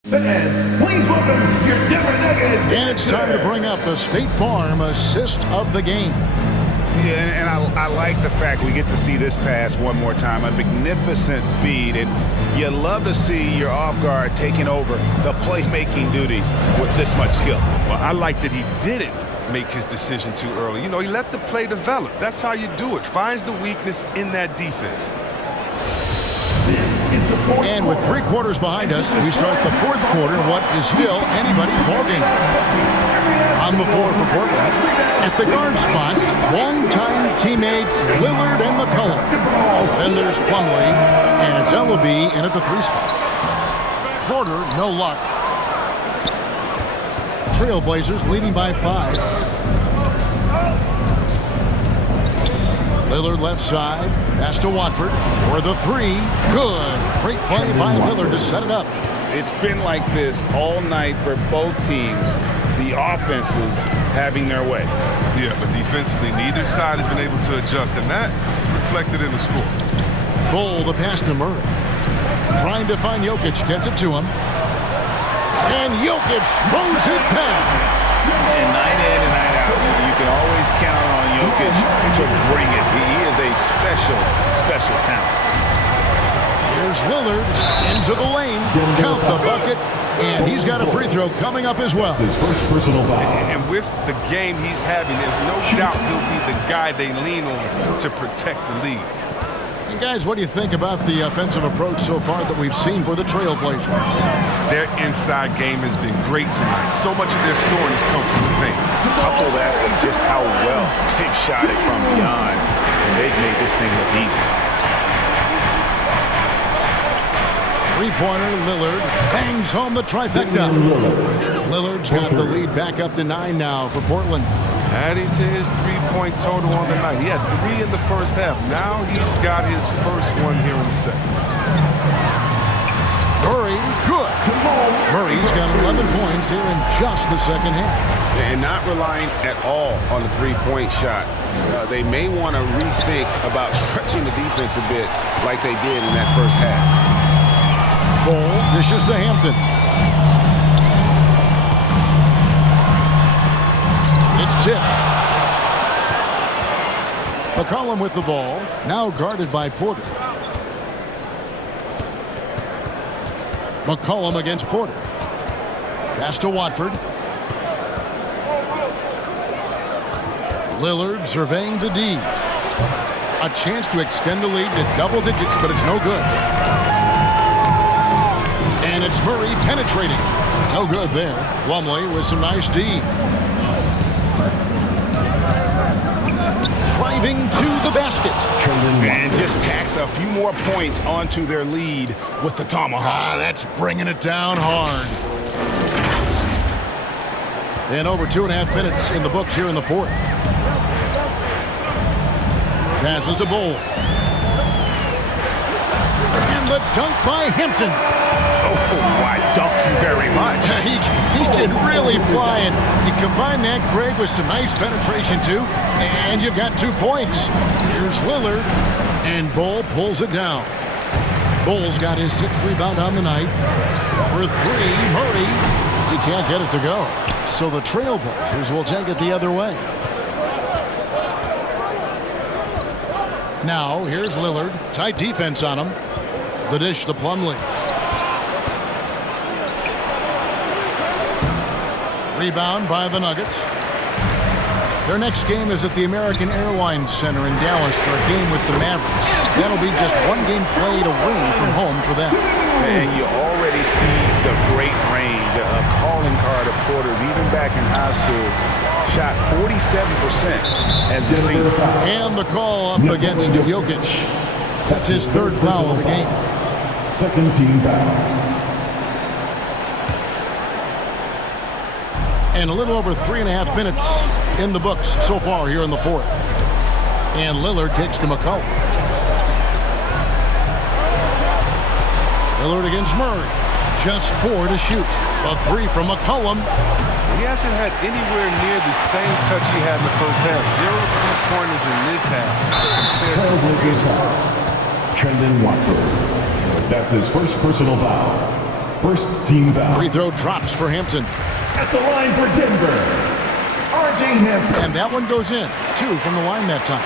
Fans, please welcome your Denver Nuggets. And it's time to bring up the State Farm assist of the game. Yeah, and I like the fact we get to see this pass one more time. A magnificent feed, and you love to see your off guard taking over the playmaking duties with this much skill. Well, I like that he didn't make his decision too early. You know, he let the play develop. That's how you do it. Finds the weakness in that defense. And with 3 quarters behind us, we start the 4th quarter, what is still anybody's ballgame. On the floor for Portland, at the guard spots, longtime teammates Lillard and McCollum. Then there's Plumlee and Ellaby in at the 3 spot. Porter, no luck. Trailblazers leading by 5. Lillard left side, pass to Watford for the 3. Good. Great play by Lillard to set it up. It's been like this all night for both teams. The offenses having their way. Yeah, but defensively, neither side has been able to adjust, and that's reflected in the score. Bull, the pass to Murray. Trying to find Jokic, gets it to him. And Jokic throws it down. And night in and night out, you can always count on Jokic to bring it. He is a special talent. Here's Lillard into the lane. Count the bucket. And he's got a free throw coming up as well. His first personal foul. And with the game he's having, there's no doubt he'll be the guy they lean on to protect the lead. And guys, what do you think about the offensive approach so far that we've seen for the Trailblazers? Their inside game has been great tonight. So much of their scoring has come from the paint. Couple that with just how well they've shot it from beyond, and they've made this thing look easy. Three-pointer, Lillard bangs home the trifecta. Lillard's got the lead back up to 9 now for Portland. Adding to his 3-point total on the night. He had 3 in the first half. Now he's got his first one here in the second. Murray, good. Murray's got 11 points here in just the second half. And not relying at all on the three-point shot. They may want to rethink about stretching the defense a bit like they did in that first half. Ball dishes to Hampton. It's tipped. McCollum with the ball, now guarded by Porter. McCollum against Porter. Pass to Watford. Lillard surveying the D. A chance to extend the lead to double digits, but it's no good. And it's Murray penetrating. No good there. Plumlee with some nice D. Driving to the basket. And just tacks a few more points onto their lead with the tomahawk. That's bringing it down hard. And over 2.5 minutes in the books here in the 4th. Passes to Bull. And the dunk by Hampton. Oh, why dunk you very much. He can really fly, and you combine that, Greg, with some nice penetration, too, and you've got 2 points. Here's Lillard, and Bull pulls it down. Bull's got his 6th rebound on the night. For 3, Murray, he can't get it to go. So the Trailblazers will take it the other way. Now, here's Lillard. Tight defense on him. The dish to Plumlee. Rebound by the Nuggets. Their next game is at the American Airlines Center in Dallas for a game with the Mavericks. That'll be just 1 game played away from home for them. And you already see the great range, a calling card of Porter's, even back in high school. Shot 47% as a senior. And the call up against Jokic. That's his 3rd foul of the game. Second team foul. And a little over 3.5 minutes in the books so far here in the 4th. And Lillard kicks to McCollum. Lillard against Murray. Just 4 to shoot. A 3 from McCollum. He hasn't had anywhere near the same touch he had in the first half. 0 3-pointers in this half compared to the Trendon Watford. That's his first personal foul. First team foul. Free throw drops for Hampton. At the line for Denver, RJ Hampton. And that one goes in. 2 from the line that time.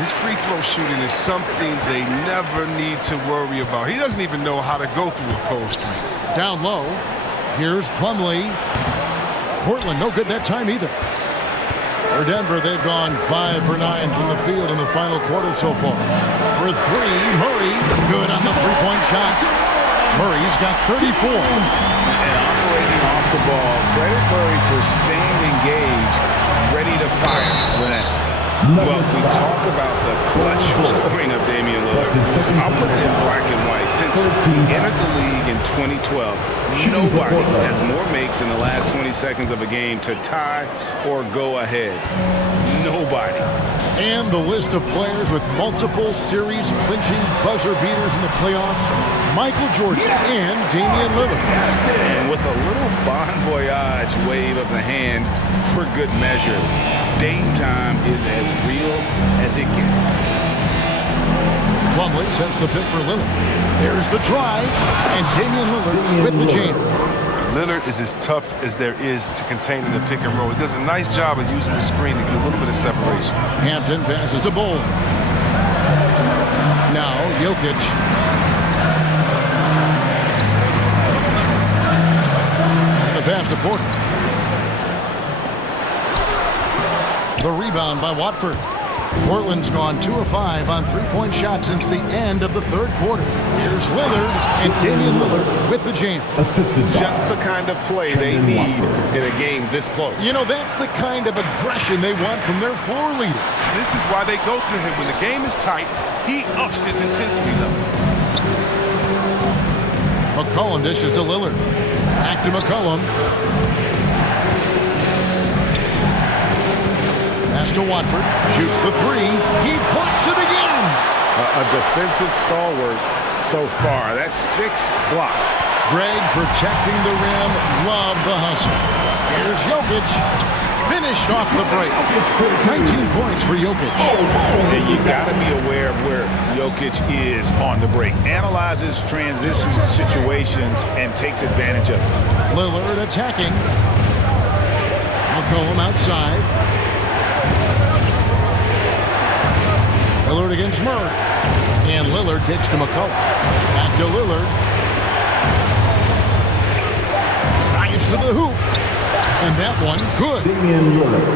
His free throw shooting is something they never need to worry about. He doesn't even know how to go through a cold streak. Down low. Here's Plumlee. Portland no good that time either. For Denver, they've gone 5 for 9 from the field in the final quarter so far. For 3, Murray. Good on the three-point shot. Murray's got 34. And operating off the ball. Credit Murray for staying engaged, ready to fire when asked. Well, we talk about the clutch scoring of Damian Lillard. I'll put it in black and white. Since he entered the league in 2012, nobody has more makes in the last 20 seconds of a game to tie or go ahead. Nobody. And the list of players with multiple series clinching buzzer beaters in the playoffs: Michael Jordan and Damian Lillard. And with a little bon voyage wave of the hand for good measure, Dame time is as real as it gets. Plumlee sends the pick for Lillard. There's the drive, and Damian Lillard with the jam. Lillard is as tough as there is to contain in the pick and roll. He does a nice job of using the screen to get a little bit of separation. Hampton passes to Bull. Now Jokic. And the pass to Porter. The rebound by Watford. Portland's gone 2 of 5 on three-point shots since the end of the third quarter. Here's Lillard, and Damian Lillard with the jam. Assisted by Just the kind of play they need in a game this close. You know, that's the kind of aggression they want from their floor leader. This is why they go to him. When the game is tight, he ups his intensity level. McCollum dishes to Lillard. Back to McCollum. Pass to Watford. Shoots the 3. He blocks it again. A defensive stalwart so far. That's 6 blocks. Greg protecting the rim. Love the hustle. Here's Jokic. Finished off the break. 19 points for Jokic. And you got to be aware of where Jokic is on the break. Analyzes transition situations and takes advantage of it. Lillard attacking. McCollum outside. Lillard against Murray. And Lillard kicks to McCollum. Back to Lillard. Drives to the hoop. And that one, good.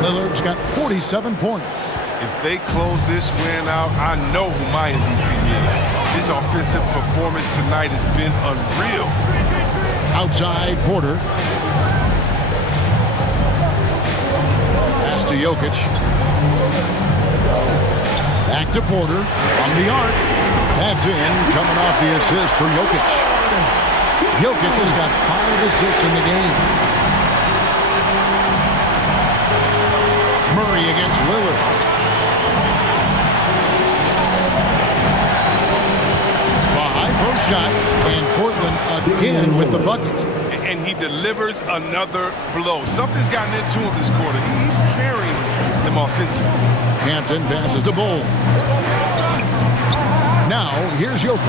Lillard's got 47 points. If they close this win out, I know who my MVP is. His offensive performance tonight has been unreal. Outside, Porter. Pass to Jokic. Back to Porter from the arc. That's in, coming off the assist from Jokic. Jokic has got 5 assists in the game. Murray against Lillard. A high post shot, and Portland again with the bucket. And he delivers another blow. Something's gotten into him this quarter. He's carrying them offensively. Hampton passes to Bull. Now, here's Jokic.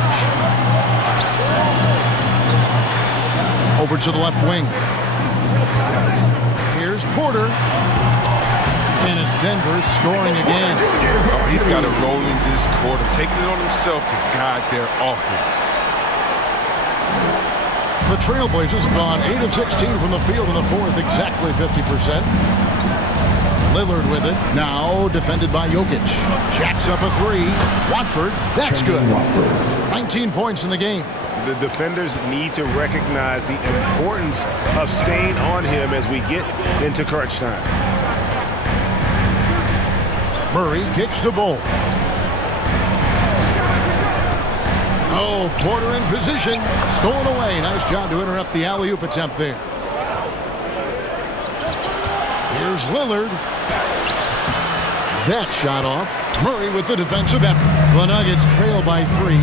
Over to the left wing. Here's Porter. And it's Denver scoring again. Oh, he's got it rolling this quarter, taking it on himself to guide their offense. The Trailblazers have gone 8 of 16 from the field in the fourth, exactly 50%. Lillard with it. Now defended by Jokic. Jacks up a 3. Watford, that's good. 19 points in the game. The defenders need to recognize the importance of staying on him as we get into crunch time. Murray kicks to Bull. Oh, Porter in position. Stolen away. Nice job to interrupt the alley-oop attempt there. Here's Lillard. That shot off. Murray with the defensive effort. The Nuggets trail by 3.